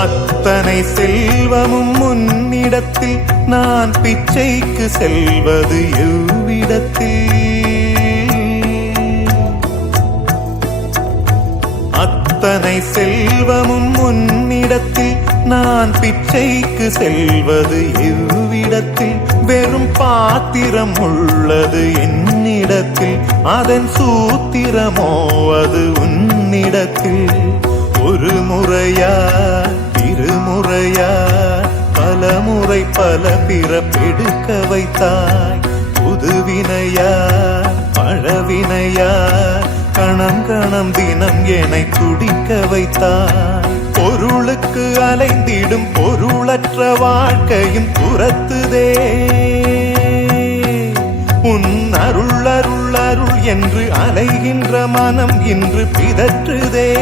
அத்தனை செல்வமும் முன்னிடத்தில் நான் பிச்சைக்கு செல்வது எவ்விடத்தில்? அத்தனை செல்வமும் முன்னிடத்தில் நான் பிச்சைக்கு செல்வது எவ்விடத்தில்? வெறும் பாத்திரம் உள்ளது என்னிடத்தில், அதன் சூத்திரமோ அது உன்னிடத்தில். ஒரு முறையா இருமுறையா பலமுறை பல பிறப்பெடுக்க வைத்தாய். புதுவினையா பழவினையா கணம் கணம் தினம் என்னை துடிக்க வைத்தாய். பொருளுக்கு அலைந்திடும் பொருளற்ற வாழ்க்கையும் துரத்துதே. உன் அருள் அருள் அருள் என்று அலைகின்ற மனம் இன்று பிதற்றுதே.